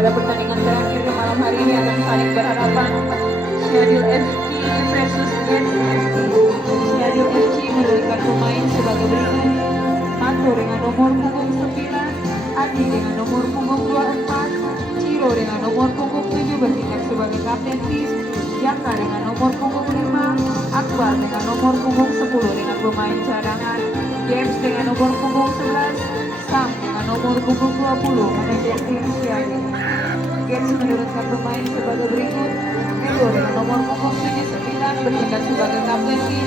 pada pertandingan terakhir di malam hari ini akan saling berhadapan Syadil FC versus Gens FC. Syadil FC menurunkan pemain sebagai berikut: Mato dengan nomor punggung 9, Adi dengan nomor punggung 24, Ciro dengan nomor punggung 7 bertindak sebagai kapten tim, Jaka dengan nomor punggung 5, Akbar dengan nomor punggung 10 dengan pemain cadangan, James dengan nomor punggung 11, Sam dengan nomor punggung 20 manajer tim Syadil. James menurunkan pemain sebagai berikut: Edo dengan nomor punggung 79 bertindak sebagai kapten tim,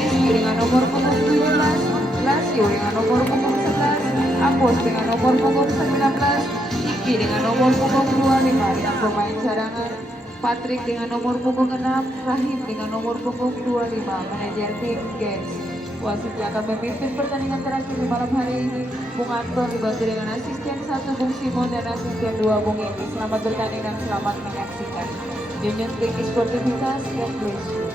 Rizky dengan nomor punggung 17, Lasio dengan nomor punggung 11, Apos dengan nomor punggung 19, Iki dengan nomor punggung 25 dengan pemain cadangan, Patrick dengan nomor punggung 6, Rahim dengan nomor punggung 25 manajer tim Gens. Wasit yang akan memimpin pertandingan terakhir di malam hari ini, Bung Anton, dibantu dengan asisten 1 Bung Simon dan asisten 2 Bung Edi. Selamat bertanding dan selamat menyaksikan. Union Tinggi Sportivitas, God bless you.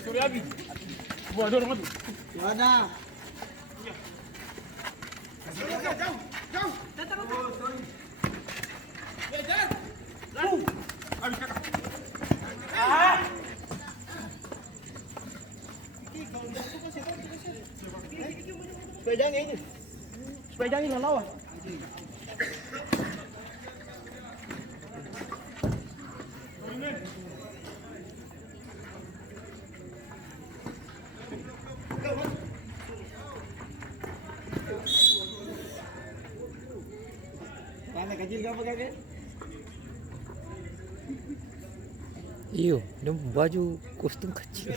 Sudah habis. Buat dorong tu. Ada. Jauh. Sepedanya ini. Sepedanya ini lawan. Karena kecil apa kakek? Iyo, dia baju kostum kecil.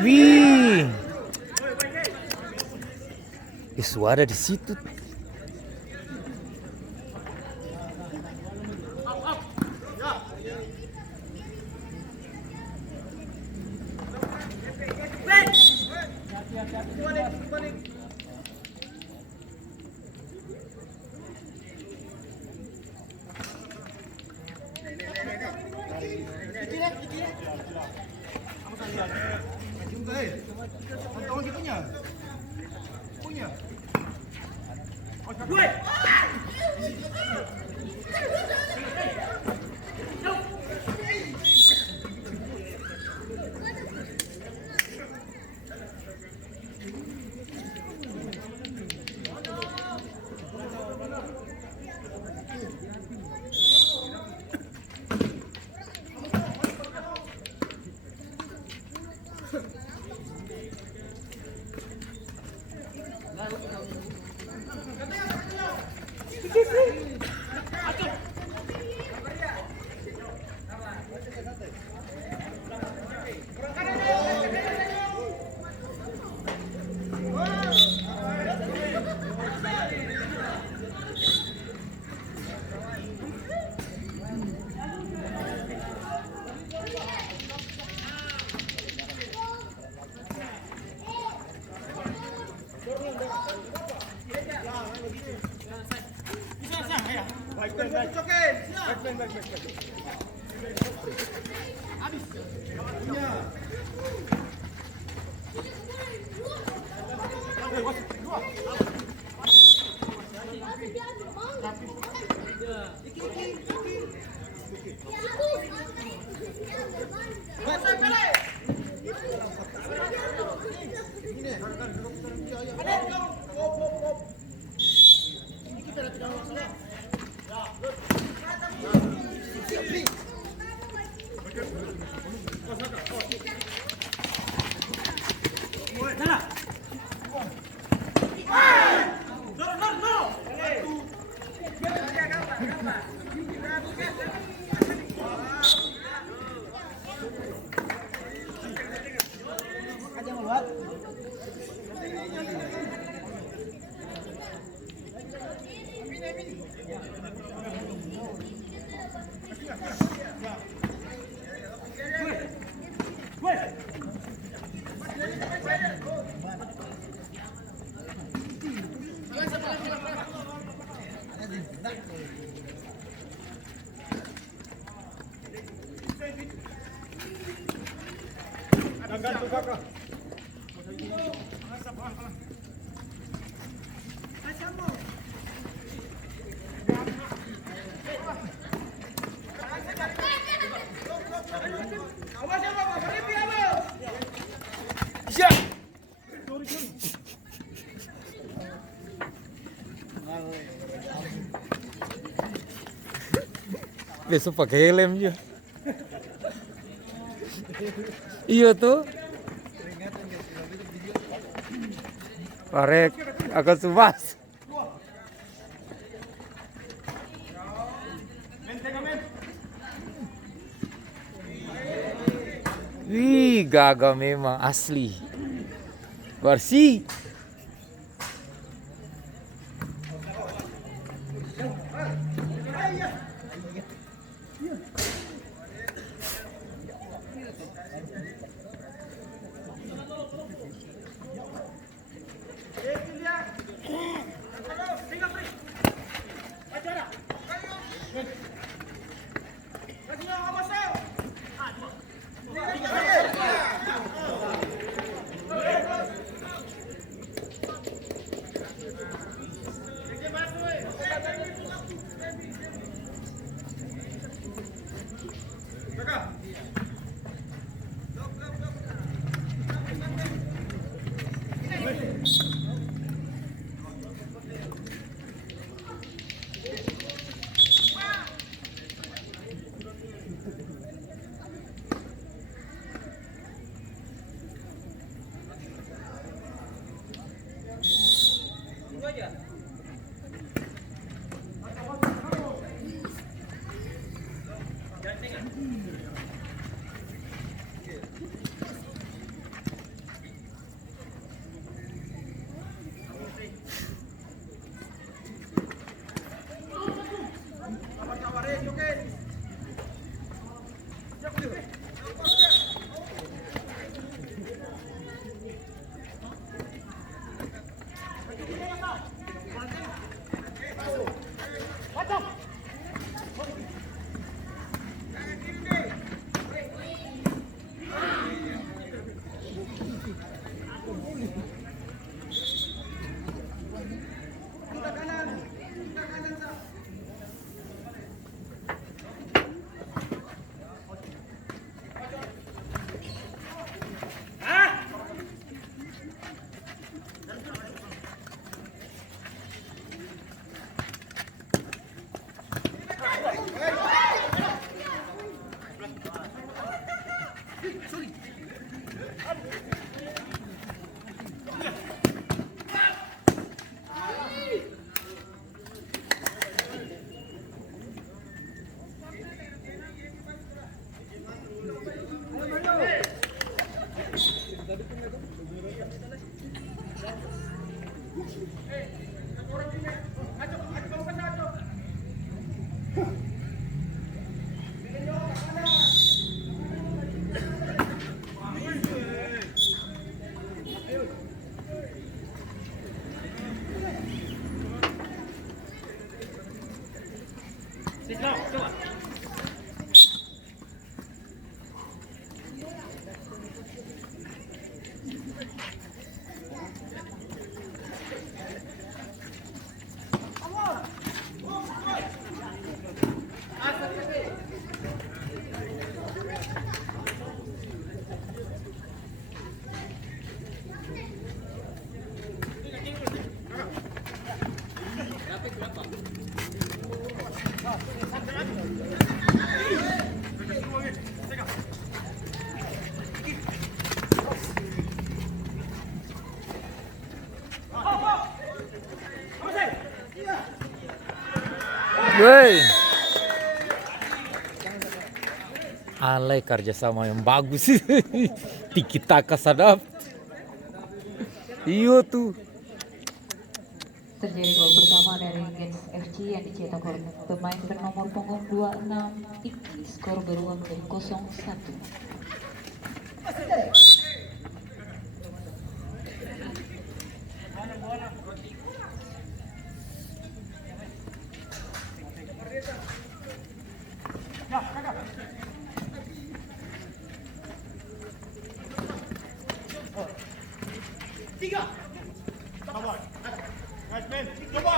Wih, suara di situ. Ganto kakak. Besok pakai helm juga. Iya tuh. Parek agak subas. Wih, gagah memang asli. Bersih. Woi, alay kerjasama yang bagus. Tiki taka sadap. Iyo tuh. Terjadi gol pertama dari Gens FC yang dicetak oleh pemain bernomor punggung 26 Iki. Skor berubah menjadi 0-1. Nice man. Coba.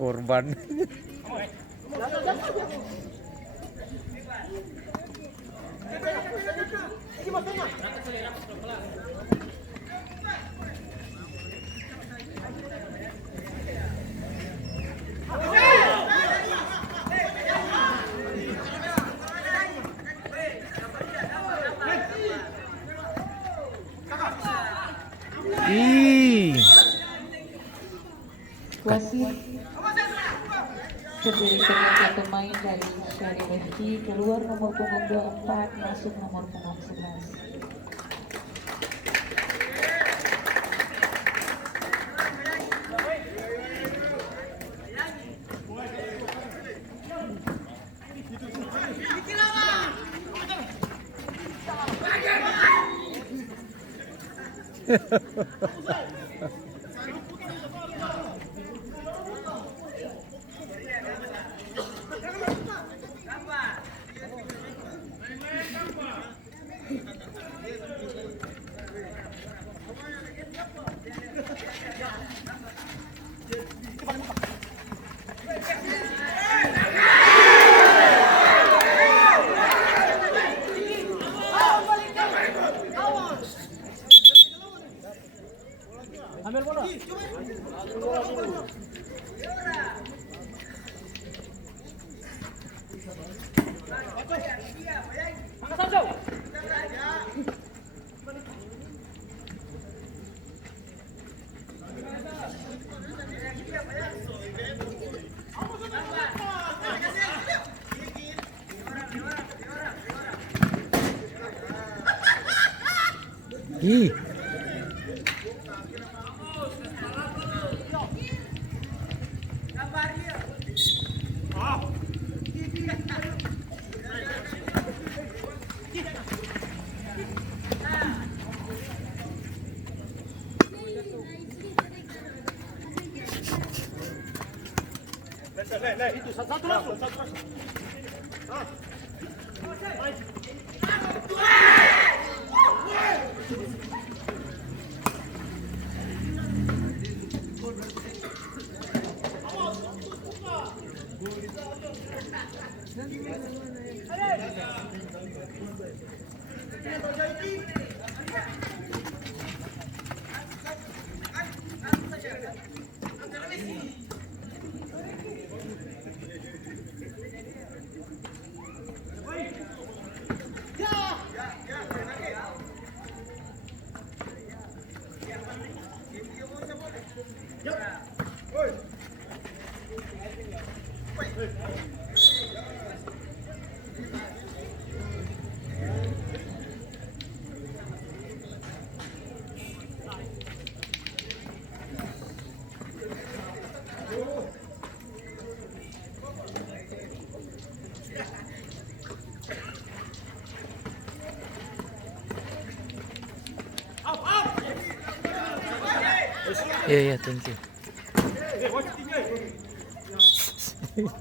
Korban. Ih, Wasit terdiri dari pemain dari Syariah FC keluar nomor punggung 24 masuk nomor punggung 11. Ambil bola. Angkat jauh. ih. Itu satu langsung. Iya, iya, thank you. Iki.